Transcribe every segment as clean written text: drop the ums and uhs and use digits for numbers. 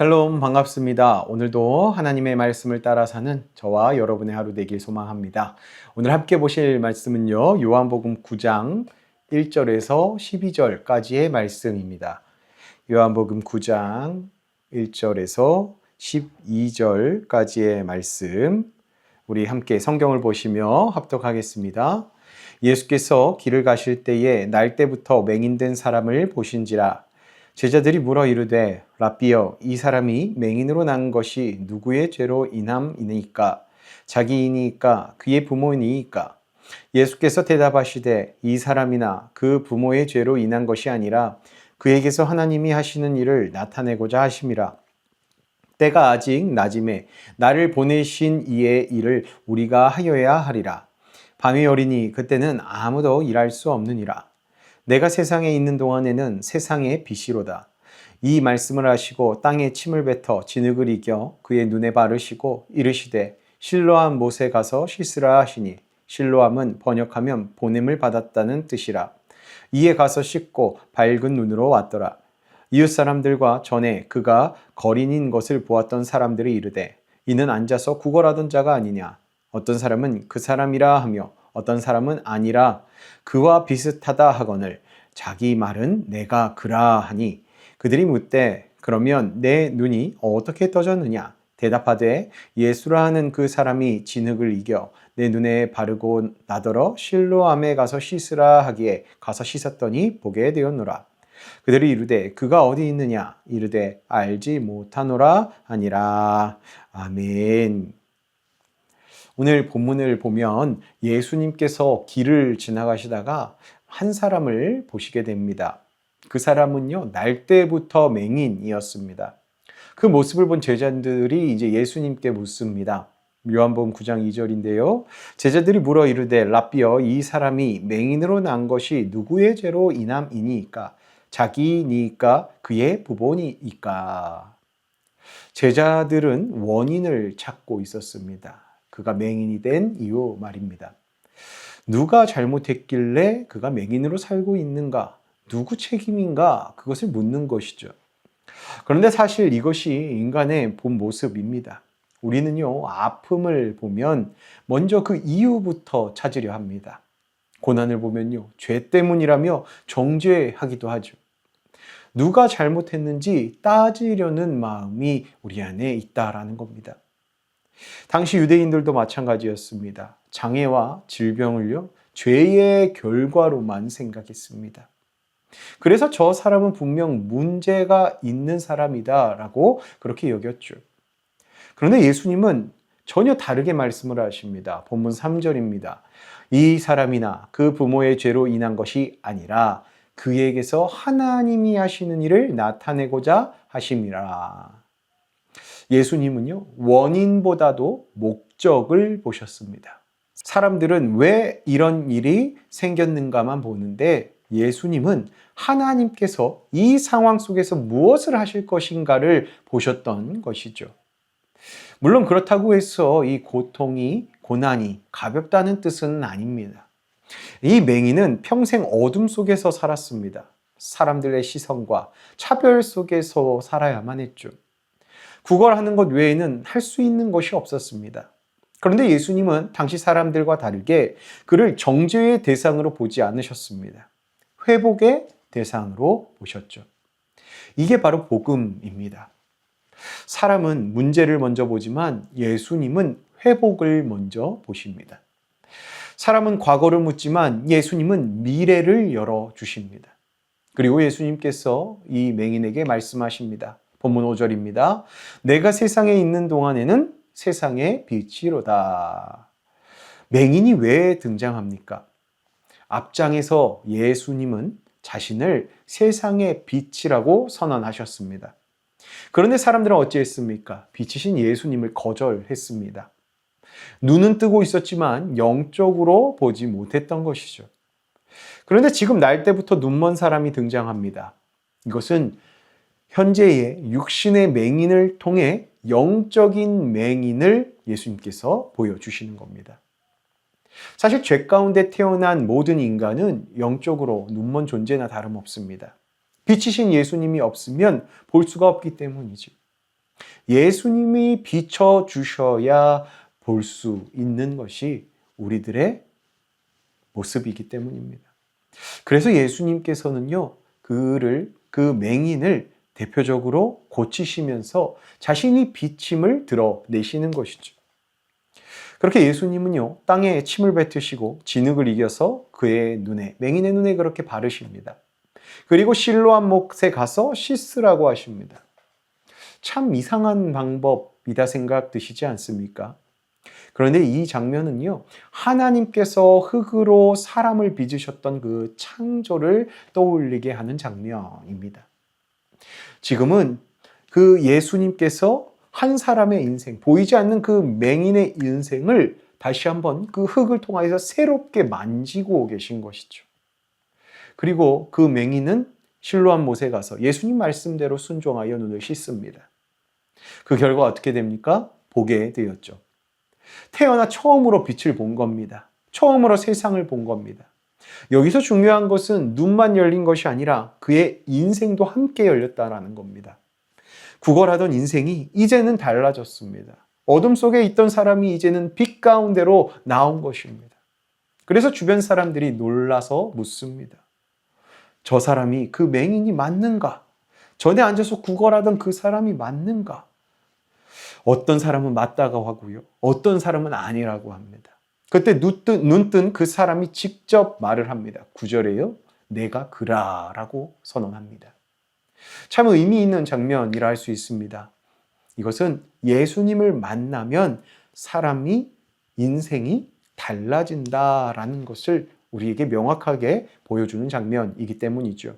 샬롬 반갑습니다. 오늘도 하나님의 말씀을 따라 사는 저와 여러분의 하루 되길 소망합니다. 오늘 함께 보실 말씀은요. 요한복음 9장 1절에서 12절까지의 말씀입니다. 요한복음 9장 1절에서 12절까지의 말씀 우리 함께 성경을 보시며 합독하겠습니다. 예수께서 길을 가실 때에 날 때부터 맹인된 사람을 보신지라 제자들이 물어 이르되 랍비여 이 사람이 맹인으로 난 것이 누구의 죄로 인함이니까 자기이니까 그의 부모이니까 예수께서 대답하시되 이 사람이나 그 부모의 죄로 인한 것이 아니라 그에게서 하나님이 하시는 일을 나타내고자 하심이라. 때가 아직 낮음에 나를 보내신 이의 일을 우리가 하여야 하리라. 밤이 어리니 그때는 아무도 일할 수 없느니라. 내가 세상에 있는 동안에는 세상의 빛이로다. 이 말씀을 하시고 땅에 침을 뱉어 진흙을 이겨 그의 눈에 바르시고 이르시되 실로암 못에 가서 씻으라 하시니 실로암은 번역하면 보냄을 받았다는 뜻이라. 이에 가서 씻고 밝은 눈으로 왔더라. 이웃 사람들과 전에 그가 거린인 것을 보았던 사람들이 이르되 이는 앉아서 구걸하던 자가 아니냐. 어떤 사람은 그 사람이라 하며 어떤 사람은 아니라 그와 비슷하다 하거늘 자기 말은 내가 그라 하니 그들이 묻되 그러면 내 눈이 어떻게 떠졌느냐. 대답하되 예수라 하는 그 사람이 진흙을 이겨 내 눈에 바르고 나더러 실로암에 가서 씻으라 하기에 가서 씻었더니 보게 되었노라. 그들이 이르되 그가 어디 있느냐. 이르되 알지 못하노라 하니라. 아멘. 오늘 본문을 보면 예수님께서 길을 지나가시다가 한 사람을 보시게 됩니다. 그 사람은요, 날 때부터 맹인이었습니다. 그 모습을 본 제자들이 이제 예수님께 묻습니다. 요한복음 9장 2절인데요. 제자들이 물어 이르되 랍비여 이 사람이 맹인으로 난 것이 누구의 죄로 인함이니까 자기니까 그의 부모니까. 제자들은 원인을 찾고 있었습니다. 그가 맹인이 된 이유 말입니다. 누가 잘못했길래 그가 맹인으로 살고 있는가? 누구 책임인가? 그것을 묻는 것이죠. 그런데 사실 이것이 인간의 본 모습입니다. 우리는요, 아픔을 보면 먼저 그 이유부터 찾으려 합니다. 고난을 보면요, 죄 때문이라며 정죄하기도 하죠. 누가 잘못했는지 따지려는 마음이 우리 안에 있다라는 겁니다. 당시 유대인들도 마찬가지였습니다. 장애와 질병을요, 죄의 결과로만 생각했습니다. 그래서 저 사람은 분명 문제가 있는 사람이다라고 그렇게 여겼죠. 그런데 예수님은 전혀 다르게 말씀을 하십니다. 본문 3절입니다. 이 사람이나 그 부모의 죄로 인한 것이 아니라 그에게서 하나님이 하시는 일을 나타내고자 하심이라. 예수님은요, 원인보다도 목적을 보셨습니다. 사람들은 왜 이런 일이 생겼는가만 보는데 예수님은 하나님께서 이 상황 속에서 무엇을 하실 것인가를 보셨던 것이죠. 물론 그렇다고 해서 이 고난이 가볍다는 뜻은 아닙니다. 이 맹인은 평생 어둠 속에서 살았습니다. 사람들의 시선과 차별 속에서 살아야만 했죠. 구걸하는 것 외에는 할 수 있는 것이 없었습니다. 그런데 예수님은 당시 사람들과 다르게 그를 정죄의 대상으로 보지 않으셨습니다. 회복의 대상으로 보셨죠. 이게 바로 복음입니다. 사람은 문제를 먼저 보지만 예수님은 회복을 먼저 보십니다. 사람은 과거를 묻지만 예수님은 미래를 열어주십니다. 그리고 예수님께서 이 맹인에게 말씀하십니다. 본문 5절입니다. 내가 세상에 있는 동안에는 세상의 빛이로다. 맹인이 왜 등장합니까? 앞장에서 예수님은 자신을 세상의 빛이라고 선언하셨습니다. 그런데 사람들은 어찌했습니까? 빛이신 예수님을 거절했습니다. 눈은 뜨고 있었지만 영적으로 보지 못했던 것이죠. 그런데 지금 날 때부터 눈먼 사람이 등장합니다. 이것은 현재의 육신의 맹인을 통해 영적인 맹인을 예수님께서 보여주시는 겁니다. 사실 죄 가운데 태어난 모든 인간은 영적으로 눈먼 존재나 다름없습니다. 빛이신 예수님이 없으면 볼 수가 없기 때문이죠. 예수님이 비춰주셔야 볼 수 있는 것이 우리들의 모습이기 때문입니다. 그래서 예수님께서는요, 그 맹인을 대표적으로 고치시면서 자신이 비침을 드러내시는 것이죠. 그렇게 예수님은요, 땅에 침을 뱉으시고 진흙을 이겨서 그의 눈에, 맹인의 눈에 그렇게 바르십니다. 그리고 실로암 못에 가서 씻으라고 하십니다. 참 이상한 방법이다 생각 드시지 않습니까? 그런데 이 장면은요, 하나님께서 흙으로 사람을 빚으셨던 그 창조를 떠올리게 하는 장면입니다. 지금은 그 예수님께서 한 사람의 인생, 보이지 않는 그 맹인의 인생을 다시 한번 그 흙을 통해서 새롭게 만지고 계신 것이죠. 그리고 그 맹인은 실로암 못에 가서 예수님 말씀대로 순종하여 눈을 씻습니다. 그 결과 어떻게 됩니까? 보게 되었죠. 태어나 처음으로 빛을 본 겁니다. 처음으로 세상을 본 겁니다. 여기서 중요한 것은 눈만 열린 것이 아니라 그의 인생도 함께 열렸다라는 겁니다. 구걸하던 인생이 이제는 달라졌습니다. 어둠 속에 있던 사람이 이제는 빛 가운데로 나온 것입니다. 그래서 주변 사람들이 놀라서 묻습니다. 저 사람이 그 맹인이 맞는가? 전에 앉아서 구걸하던 그 사람이 맞는가? 어떤 사람은 맞다고 하고요. 어떤 사람은 아니라고 합니다. 그때 눈뜬 그 사람이 직접 말을 합니다. 9절에요. 내가 그라라고 선언합니다. 참 의미 있는 장면이라 할 수 있습니다. 이것은 예수님을 만나면 사람이 인생이 달라진다라는 것을 우리에게 명확하게 보여주는 장면이기 때문이죠.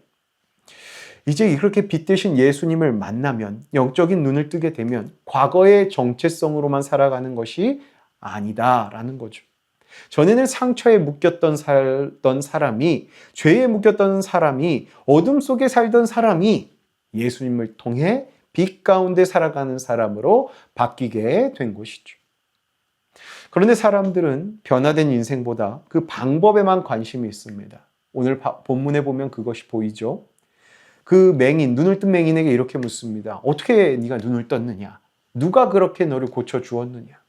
이제 이렇게 빛되신 예수님을 만나면, 영적인 눈을 뜨게 되면 과거의 정체성으로만 살아가는 것이 아니다라는 거죠. 전에는 상처에 묶였던 사람이, 죄에 묶였던 사람이, 어둠 속에 살던 사람이 예수님을 통해 빛 가운데 살아가는 사람으로 바뀌게 된 것이죠. 그런데 사람들은 변화된 인생보다 그 방법에만 관심이 있습니다. 오늘 본문에 보면 그것이 보이죠. 그 맹인, 눈을 뜬 맹인에게 이렇게 묻습니다. 어떻게 네가 눈을 떴느냐? 누가 그렇게 너를 고쳐주었느냐?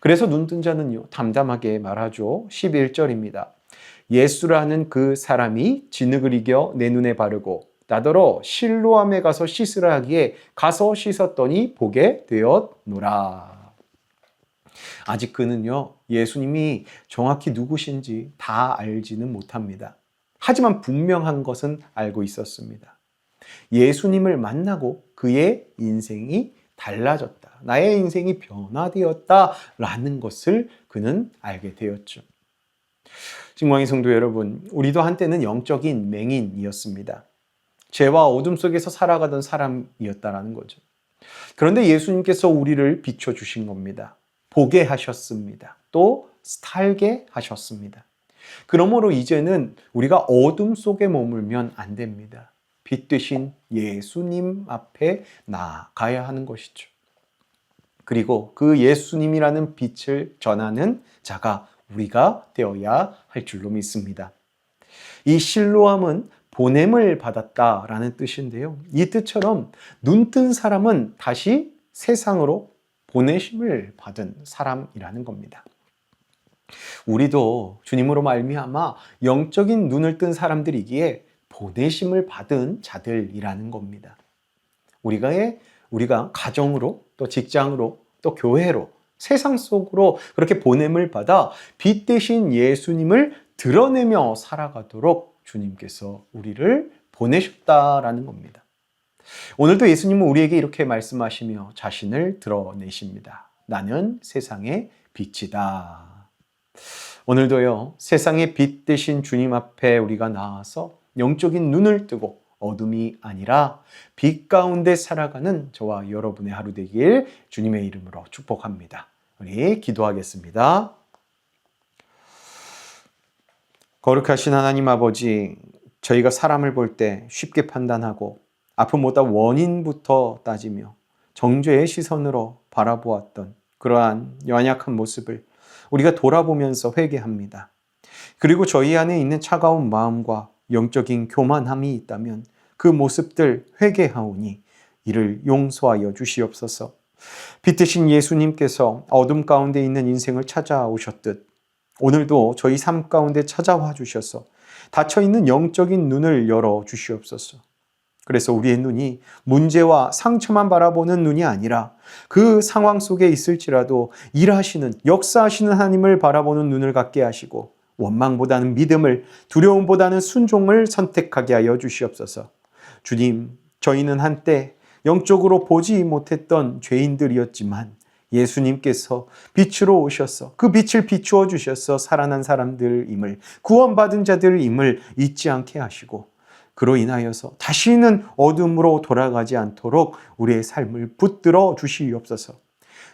그래서 눈뜬 자는요, 담담하게 말하죠. 11절입니다. 예수라는 그 사람이 진흙을 이겨 내 눈에 바르고 나더러 실로암에 가서 씻으라 하기에 가서 씻었더니 보게 되었노라. 아직 그는요, 예수님이 정확히 누구신지 다 알지는 못합니다. 하지만 분명한 것은 알고 있었습니다. 예수님을 만나고 그의 인생이 달라졌다. 나의 인생이 변화되었다라는 것을 그는 알게 되었죠. 진광의 성도 여러분, 우리도 한때는 영적인 맹인이었습니다. 죄와 어둠 속에서 살아가던 사람이었다라는 거죠. 그런데 예수님께서 우리를 비춰주신 겁니다. 보게 하셨습니다. 또 살게 하셨습니다. 그러므로 이제는 우리가 어둠 속에 머물면 안 됩니다. 빛 되신 예수님 앞에 나아가야 하는 것이죠. 그리고 그 예수님이라는 빛을 전하는 자가 우리가 되어야 할 줄로 믿습니다. 이 실로암은 보냄을 받았다라는 뜻인데요. 이 뜻처럼 눈뜬 사람은 다시 세상으로 보내심을 받은 사람이라는 겁니다. 우리도 주님으로 말미암아 영적인 눈을 뜬 사람들이기에 보내심을 받은 자들이라는 겁니다. 우리가 가정으로 또 직장으로 또 교회로 세상 속으로 그렇게 보냄을 받아 빛 대신 예수님을 드러내며 살아가도록 주님께서 우리를 보내셨다라는 겁니다. 오늘도 예수님은 우리에게 이렇게 말씀하시며 자신을 드러내십니다. 나는 세상의 빛이다. 오늘도요, 세상의 빛 되신 주님 앞에 우리가 나와서 영적인 눈을 뜨고 어둠이 아니라 빛 가운데 살아가는 저와 여러분의 하루 되길 주님의 이름으로 축복합니다. 우리 기도하겠습니다. 거룩하신 하나님 아버지, 저희가 사람을 볼 때 쉽게 판단하고 아픔보다 원인부터 따지며 정죄의 시선으로 바라보았던 그러한 연약한 모습을 우리가 돌아보면서 회개합니다. 그리고 저희 안에 있는 차가운 마음과 영적인 교만함이 있다면 그 모습들 회개하오니 이를 용서하여 주시옵소서. 빛 대신 예수님께서 어둠 가운데 있는 인생을 찾아오셨듯 오늘도 저희 삶 가운데 찾아와 주셔서 닫혀있는 영적인 눈을 열어 주시옵소서. 그래서 우리의 눈이 문제와 상처만 바라보는 눈이 아니라 그 상황 속에 있을지라도 일하시는, 역사하시는 하나님을 바라보는 눈을 갖게 하시고 원망보다는 믿음을, 두려움보다는 순종을 선택하게 하여 주시옵소서. 주님, 저희는 한때 영적으로 보지 못했던 죄인들이었지만 예수님께서 빛으로 오셔서 그 빛을 비추어 주셔서 살아난 사람들임을, 구원받은 자들임을 잊지 않게 하시고 그로 인하여서 다시는 어둠으로 돌아가지 않도록 우리의 삶을 붙들어 주시옵소서.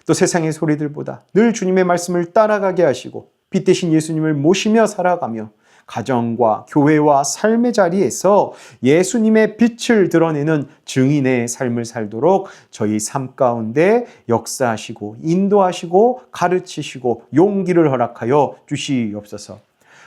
또 세상의 소리들보다 늘 주님의 말씀을 따라가게 하시고 빛 대신 예수님을 모시며 살아가며 가정과 교회와 삶의 자리에서 예수님의 빛을 드러내는 증인의 삶을 살도록 저희 삶 가운데 역사하시고 인도하시고 가르치시고 용기를 허락하여 주시옵소서.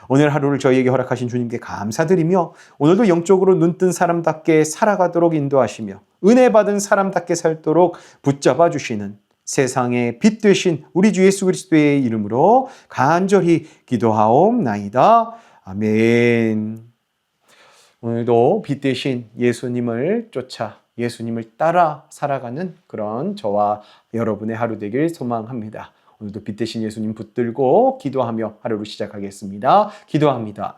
오늘 하루를 저희에게 허락하신 주님께 감사드리며 오늘도 영적으로 눈뜬 사람답게 살아가도록 인도하시며 은혜 받은 사람답게 살도록 붙잡아 주시는 세상의 빛 되신 우리 주 예수 그리스도의 이름으로 간절히 기도하옵나이다. 아멘. 오늘도 빛 대신 예수님을 쫓아 예수님을 따라 살아가는 그런 저와 여러분의 하루 되길 소망합니다. 오늘도 빛 대신 예수님 붙들고 기도하며 하루를 시작하겠습니다. 기도합니다.